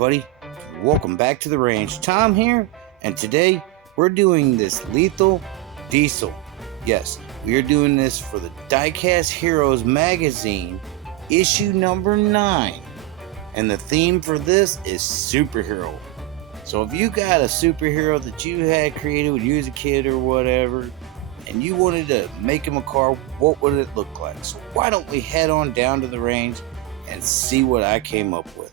everybody, welcome back to the range. Tom here, and today we're doing this Lethal Diesel. Yes, we are doing this for the Diecast Heroes magazine, issue number 9. And the theme for this is superhero. So if you got a superhero that you had created when you was a kid or whatever, and you wanted to make him a car, what would it look like? So why don't we head on down to the range and see what I came up with.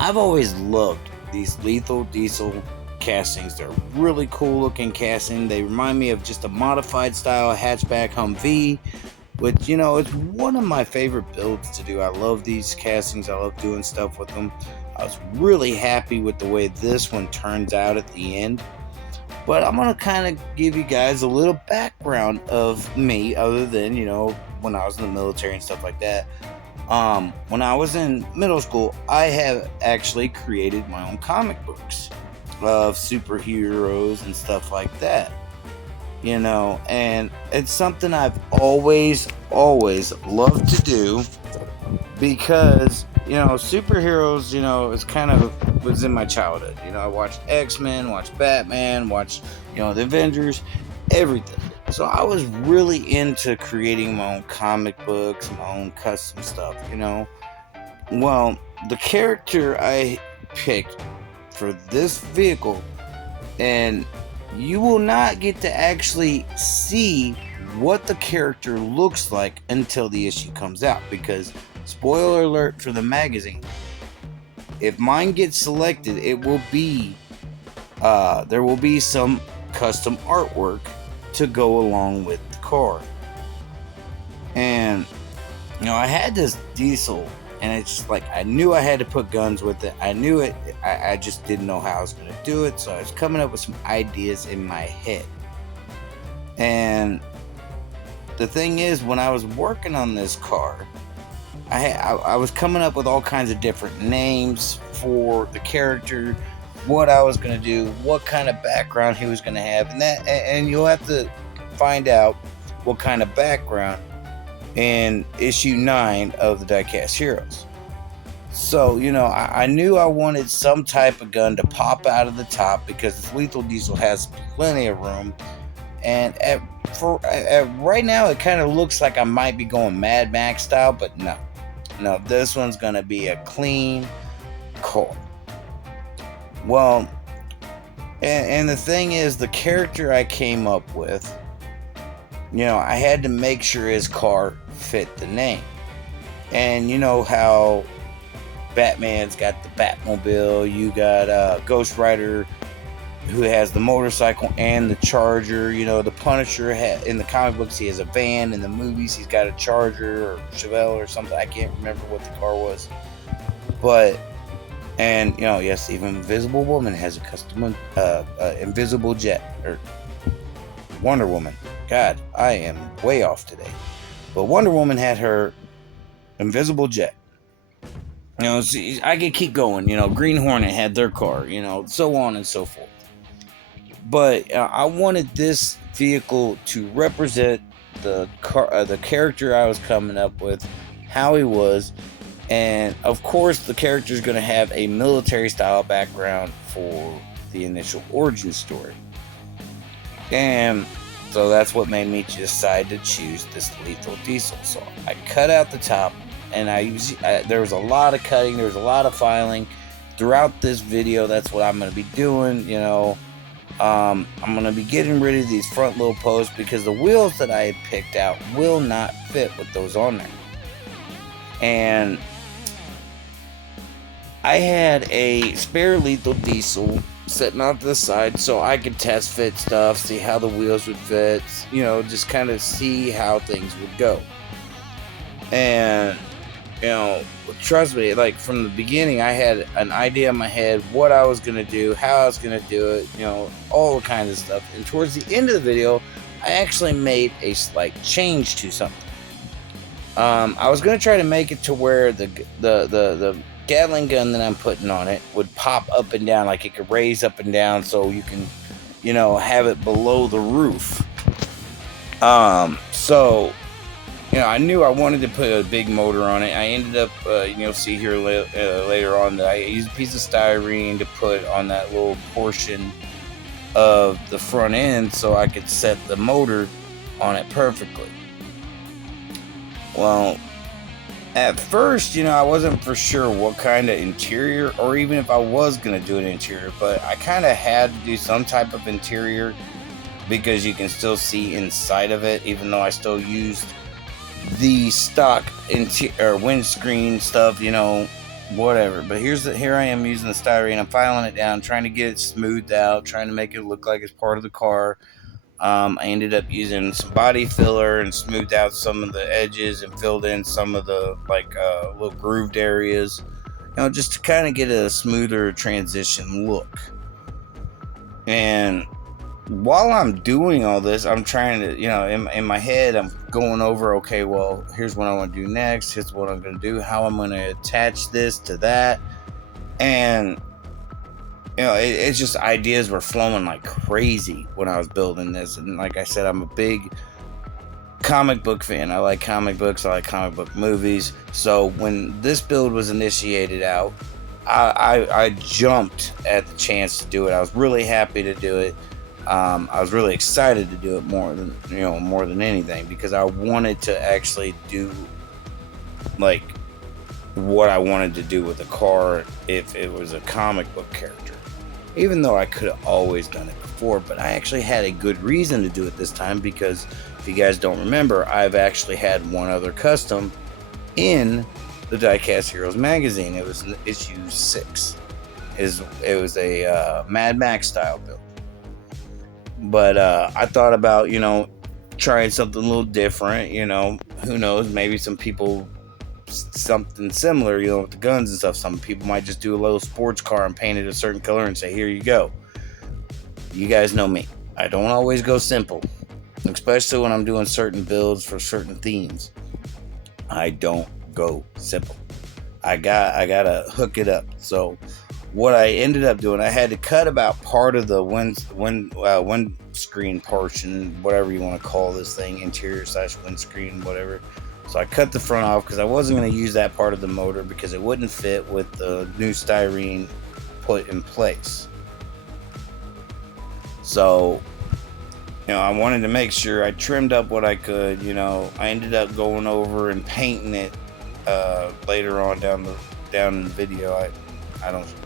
I've always loved these Lethal Diesel castings. They're really cool looking casting. They remind me of just a modified style hatchback Humvee, which, you know, it's one of my favorite builds to do. I love these castings. I love doing stuff with them. I was really happy with the way this one turns out at the end. But I'm going to kind of give you guys a little background of me, other than, you know, when I was in the military and stuff like that. When I was in middle school, I have actually created my own comic books of superheroes and stuff like that. You know, and it's something I've always loved to do because, you know, superheroes, you know, it's kind of was in my childhood. You know, I watched X-Men, watched Batman, watched, you know, the Avengers, everything. So I was really into creating my own comic books, my own custom stuff, you know. Well, the character I picked for this vehicle, and you will not get to actually see what the character looks like until the issue comes out, because spoiler alert for the magazine, if mine gets selected, it will be there will be some custom artwork to go along with the car. And you know, I had this Diesel, and it's just like I knew I had to put guns with it. I knew it. I just didn't know how I was going to do it, so I was coming up with some ideas in my head. And the thing is, when I was working on this car, I was coming up with all kinds of different names for the character, what I was going to do, what kind of background he was going to have, and you'll have to find out what kind of background in issue 9 of the Diecast Heroes. So, you know, I knew I wanted some type of gun to pop out of the top, because this Lethal Diesel has plenty of room. And right now, it kind of looks like I might be going Mad Max style, but no, this one's going to be a clean car. Well, and the thing is, the character I came up with, you know, I had to make sure his car fit the name. And you know how Batman's got the Batmobile, you got Ghost Rider, who has the motorcycle and the Charger. You know, the Punisher in the comic books, he has a van. In the movies, he's got a Charger or Chevelle or something. I can't remember what the car was. But, and, you know, yes, even Invisible Woman has a custom invisible jet. Or Wonder Woman. God, I am way off today. But Wonder Woman had her invisible jet. You know, see, I could keep going. You know, Green Hornet had their car. You know, so on and so forth. But I wanted this vehicle to represent the character I was coming up with, how he was, and of course the character is going to have a military style background for the initial origin story. And so that's what made me decide to choose this Lethal Diesel. So I cut out the top, and there was a lot of cutting, there was a lot of filing throughout this video. That's what I'm going to be doing, you know. I'm going to be getting rid of these front little posts, because the wheels that I had picked out will not fit with those on there. And I had a spare Lethal Diesel sitting off to the side so I could test fit stuff, see how the wheels would fit, you know, just kind of see how things would go. And, you know, trust me, like from the beginning, I had an idea in my head what I was going to do, how I was going to do it, you know, all the kinds of stuff. And towards the end of the video, I actually made a slight change to something. I was going to try to make it to where the Gatling gun that I'm putting on it would pop up and down, like it could raise up and down, so you can, you know, have it below the roof. So I knew I wanted to put a big motor on it. I ended up, you'll see here later on that I used a piece of styrene to put on that little portion of the front end so I could set the motor on it perfectly. Well, at first, I wasn't for sure what kind of interior, or even if I was going to do an interior, but I kind of had to do some type of interior because you can still see inside of it, even though I still used the stock windscreen stuff, whatever. But here I am using the styrene. I'm filing it down, trying to get it smoothed out, trying to make it look like it's part of the car. I ended up using some body filler and smoothed out some of the edges and filled in some of the little grooved areas, just to kind of get a smoother transition look. And while I'm doing all this, I'm trying to, in my head, I'm going over, okay, well, here's what I want to do next. Here's what I'm going to do, how I'm going to attach this to that. And, it's just ideas were flowing like crazy when I was building this. And like I said, I'm a big comic book fan. I like comic books. I like comic book movies. So when this build was initiated out, I jumped at the chance to do it. I was really happy to do it. I was really excited to do it more than anything, because I wanted to actually do like what I wanted to do with the car if it was a comic book character. Even though I could have always done it before, but I actually had a good reason to do it this time, because if you guys don't remember, I've actually had one other custom in the Diecast Heroes magazine. It was issue 6. It was a Mad Max style build. But I thought about, trying something a little different. Who knows? Maybe some people, something similar, with the guns and stuff. Some people might just do a little sports car and paint it a certain color and say, here you go. You guys know me. I don't always go simple, especially when I'm doing certain builds for certain themes. I don't go simple. I gotta hook it up. So what I ended up doing, I had to cut about part of the windscreen portion, whatever you want to call this thing, interior / windscreen, whatever. So I cut the front off because I wasn't going to use that part of the motor because it wouldn't fit with the new styrene put in place. So, I wanted to make sure I trimmed up what I could. I ended up going over and painting it later on down in the video.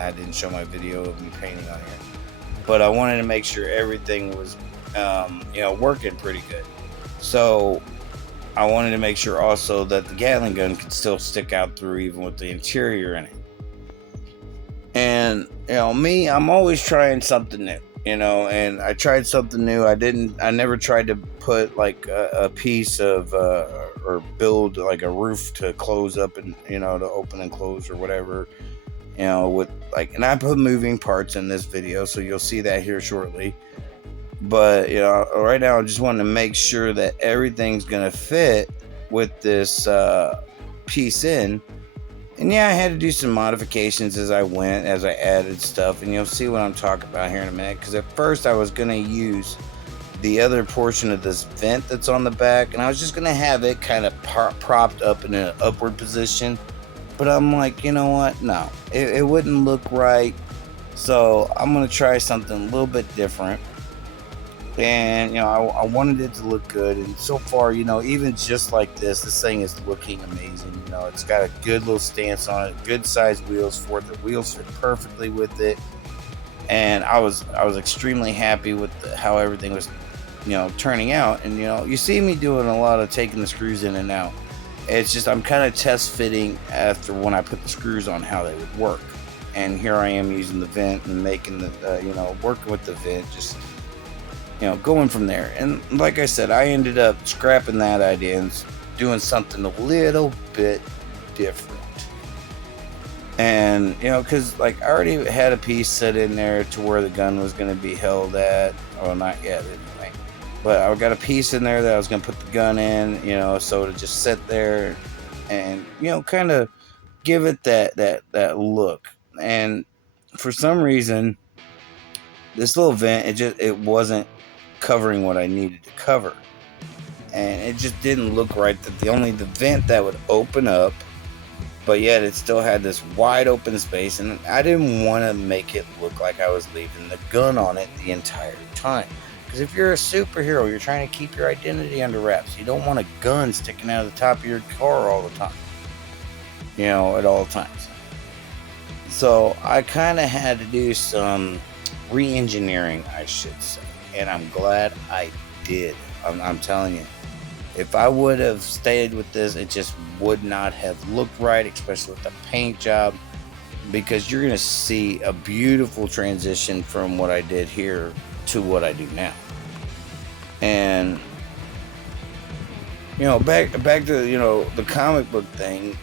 I didn't show my video of me painting on here, but I wanted to make sure everything was, working pretty good. So I wanted to make sure also that the Gatling gun could still stick out through even with the interior in it. And, me, I'm always trying something new, and I tried something new. I never tried to put like a piece of, or build like a roof to close up and, to open and close or whatever, with and I put moving parts in this video, so you'll see that here shortly. But, right now I just want to make sure that everything's going to fit with this piece in. And yeah, I had to do some modifications as I went, as I added stuff. And you'll see what I'm talking about here in a minute. Because at first I was going to use the other portion of this vent that's on the back. And I was just going to have it kind of propped up in an upward position. But I'm like, you know what? No, it wouldn't look right. So I'm going to try something a little bit different. And, I wanted it to look good. And so far, even just like this thing is looking amazing. It's got a good little stance on it, good sized wheels for it. The wheels fit perfectly with it. And I was extremely happy with how everything was, turning out. And, you see me doing a lot of taking the screws in and out. It's just I'm kind of test fitting after when I put the screws on how they would work. And here I am using the vent and making the, working with the vent, just, going from there. And like I said, I ended up scrapping that idea and doing something a little bit different. And, because I already had a piece set in there to where the gun was going to be held at. Well, not yet anyway. But I got a piece in there that I was going to put the gun in, so to just sit there and, kind of give it that look. And for some reason, this little vent, it wasn't covering what I needed to cover. and it just didn't look right. That the vent that would open up, but yet it still had this wide open space, and I didn't want to make it look like I was leaving the gun on it the entire time. Because if you're a superhero, you're trying to keep your identity under wraps. You don't want a gun sticking out of the top of your car all the time, at all times. So I kind of had to do some re-engineering, I should say, and I'm glad I did. I'm telling you, if I would have stayed with this, it just would not have looked right, especially with the paint job, because you're going to see a beautiful transition from what I did here to what I do now. And, back to, the comic book thing,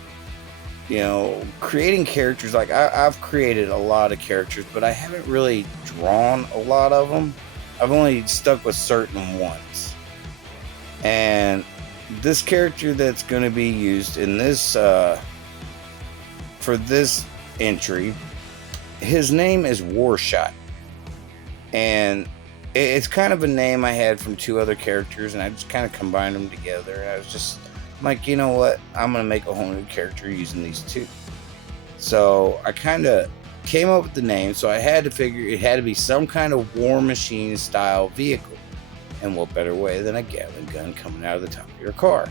creating characters, like I've created a lot of characters, but I haven't really drawn a lot of them. I've only stuck with certain ones. And this character that's going to be used in this, for this entry, his name is Warshot. And it's kind of a name I had from two other characters, and I just kind of combined them together. And I was just like, you know what? I'm going to make a whole new character using these two. So I kind of came up with the name, so I had to figure it had to be some kind of War Machine style vehicle. And what better way than a Gatling gun coming out of the top of your car?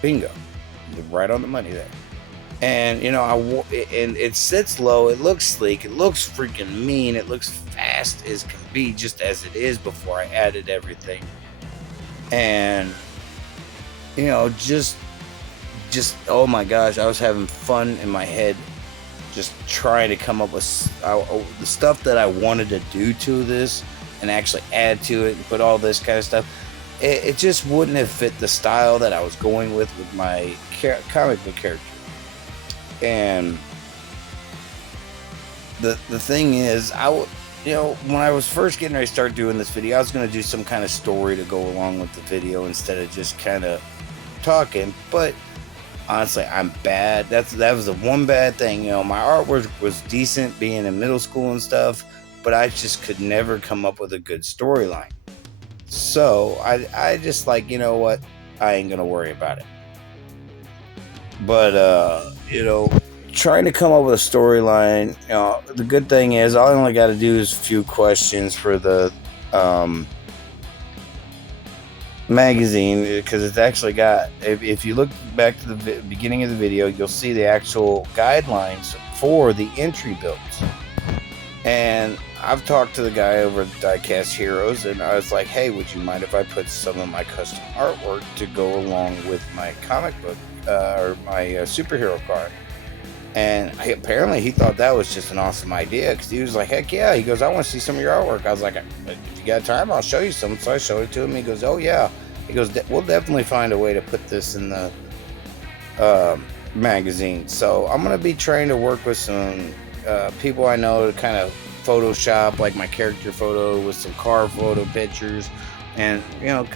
Bingo. Right on the money there. And, and it sits low. It looks sleek. It looks freaking mean. It looks fast as can be, just as it is before I added everything. And, just, oh my gosh, I was having fun in my head just trying to come up with the stuff that I wanted to do to this and actually add to it and put all this kind of stuff. It just wouldn't have fit the style that I was going with my comic book character. And the thing is, when I was first getting ready to start doing this video, I was going to do some kind of story to go along with the video instead of just kind of talking. But honestly, I'm bad. That was the one bad thing. My artwork was decent being in middle school and stuff, but I just could never come up with a good storyline. So I just like, you know what? I ain't gonna worry about it. But trying to come up with a storyline, the good thing is all I only got to do is a few questions for the magazine, because it's actually got, if you look back to the beginning of the video, you'll see the actual guidelines for the entry builds. And I've talked to the guy over at Diecast Heroes, and I was like, hey, would you mind if I put some of my custom artwork to go along with my comic book or my superhero card? And apparently he thought that was just an awesome idea, because he was like, heck yeah. He goes, I want to see some of your artwork. I was like, if you got time, I'll show you some. So I showed it to him. He goes, oh yeah. He goes, we'll definitely find a way to put this in the magazine. So I'm going to be trying to work with some people I know to kind of Photoshop like my character photo with some car photo pictures and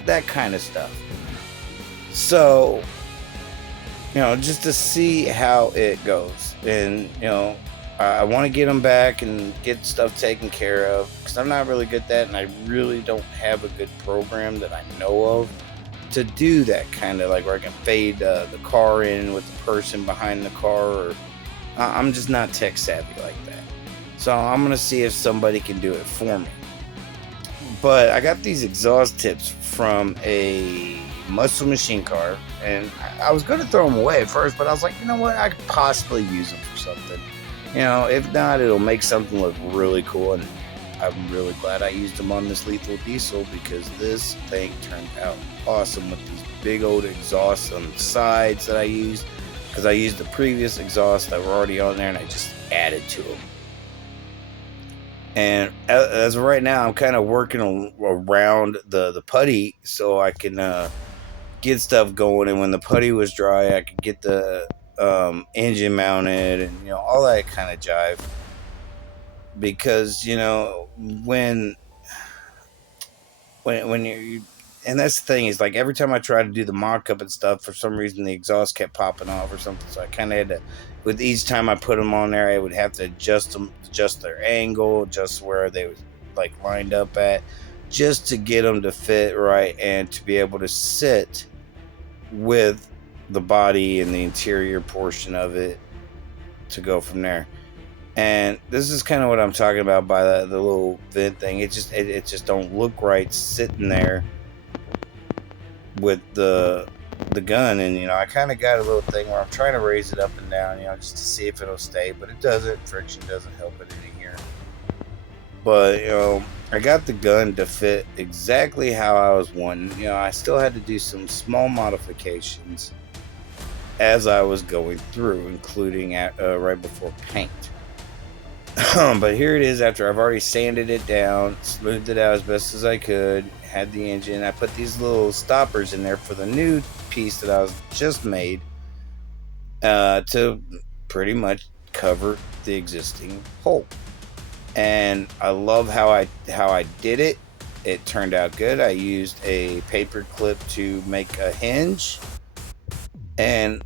that kind of stuff. So just to see how it goes. And I want to get them back and get stuff taken care of, because I'm not really good at that, and I really don't have a good program that I know of to do that kind of, like where I can fade the car in with the person behind the car, or I'm just not tech savvy like that. So I'm going to see if somebody can do it for me. But I got these exhaust tips from a muscle machine car, and I was going to throw them away at first, but I was like, you know what, I could possibly use them for something. If not, it'll make something look really cool. And I'm really glad I used them on this Lethal Diesel, because this thing turned out awesome with these big old exhausts on the sides that I used, because I used the previous exhausts that were already on there and I just added to them. And as of right now, I'm kind of working around the putty so I can get stuff going. And when the putty was dry, I could get the engine mounted and all that kind of jive. Because when you and that's the thing, is like every time I tried to do the mock-up and stuff, for some reason the exhaust kept popping off or something. So I kind of had to, with each time I put them on there, I would have to adjust their angle, adjust where they was like lined up at, just to get them to fit right and to be able to sit with the body and the interior portion of it to go from there. And this is kind of what I'm talking about by the little vent thing. It just don't look right sitting there with the gun. And I kind of got a little thing where I'm trying to raise it up and down, just to see if it'll stay, but it doesn't. Friction doesn't help it any here. But I got the gun to fit exactly how I was wanting. I still had to do some small modifications as I was going through, including at right before paint. But here it is after I've already sanded it down, smoothed it out as best as I could, had the engine. I put these little stoppers in there for the new piece that I was just made to pretty much cover the existing hole. And I love how I did it. It turned out good. I used a paper clip to make a hinge, and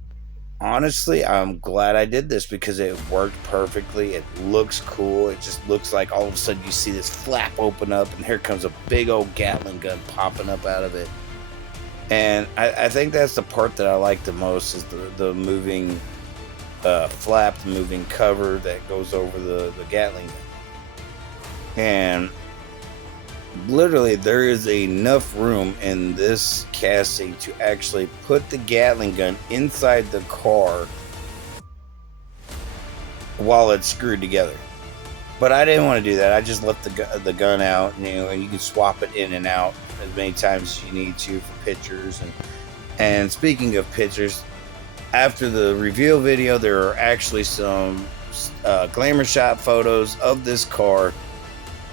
honestly, I'm glad I did this because it worked perfectly. It looks cool. It just looks like all of a sudden you see this flap open up and here comes a big old Gatling gun popping up out of it. And I think that's the part that I like the most, is the moving flap, the moving cover that goes over the Gatling gun. And literally there is enough room in this casting to actually put the Gatling gun inside the car while it's screwed together. But I didn't want to do that. I just left the gun out, and you can swap it in and out as many times as you need to for pictures. And speaking of pictures, after the reveal video, there are actually some glamour shot photos of this car,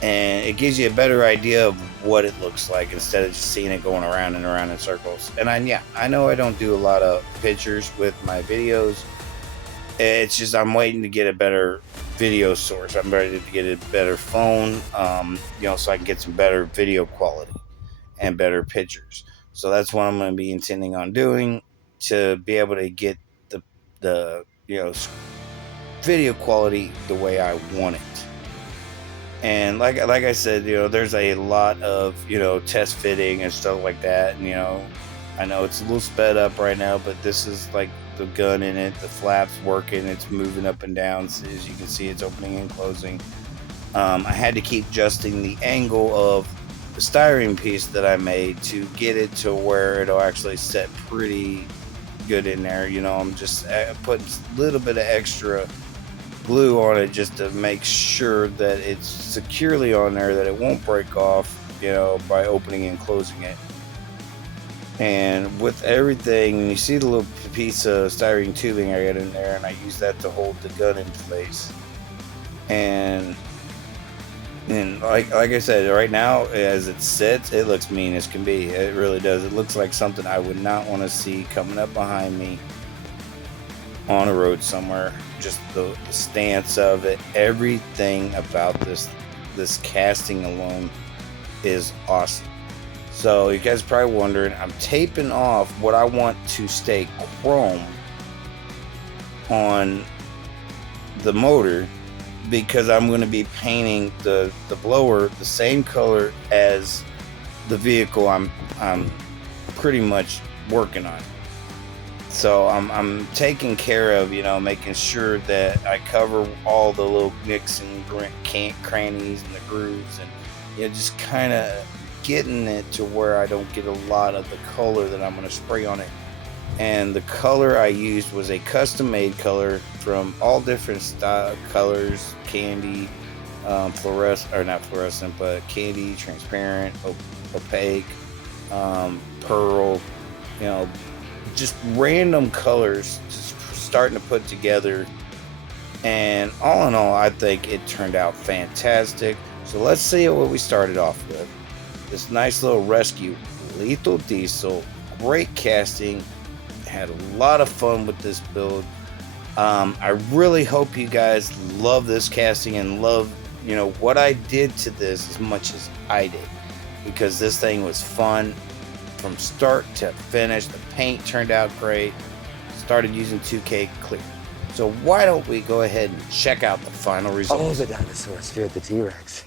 and it gives you a better idea of what it looks like instead of just seeing it going around and around in circles. And I know I don't do a lot of pictures with my videos. It's just I'm waiting to get a better video source. I'm ready to get a better phone, so I can get some better video quality and better pictures. So that's what I'm going to be intending on doing, to be able to get the video quality the way I want it. And like I said, there's a lot of, test fitting and stuff like that. And, I know it's a little sped up right now, but this is like the gun in it. The flap's working. It's moving up and down. So as you can see, it's opening and closing. I had to keep adjusting the angle of the styrene piece that I made to get it to where it'll actually set pretty good in there. I'm just putting a little bit of extra glue on it just to make sure that it's securely on there, that it won't break off, by opening and closing it. And with everything, you see the little piece of styrene tubing I got in there, and I use that to hold the gun in place. And like I said, right now as it sits, it looks mean as can be. It really does. It looks like something I would not want to see coming up behind me on a road somewhere. Just the stance of it, everything about this casting alone is awesome. So you guys are probably wondering, I'm taping off what I want to stay chrome on the motor, because I'm going to be painting the blower the same color as the vehicle I'm pretty much working on. So I'm taking care of, making sure that I cover all the little nicks and crannies and the grooves, and just kind of getting it to where I don't get a lot of the color that I'm going to spray on it. And the color I used was a custom made color from all different style colors: candy, fluorescent, or not fluorescent, but candy, transparent, opaque, pearl, just random colors, just starting to put together. And all in all, I think it turned out fantastic. So let's see what we started off with. This nice little rescue lethal diesel, great casting. Had a lot of fun with this build. I really hope you guys love this casting and love what I did to this as much as I did, because this thing was fun from start to finish. The paint turned out great. Started using 2K clear. So why don't we go ahead and check out the final result. All the dinosaurs feared the T-Rex.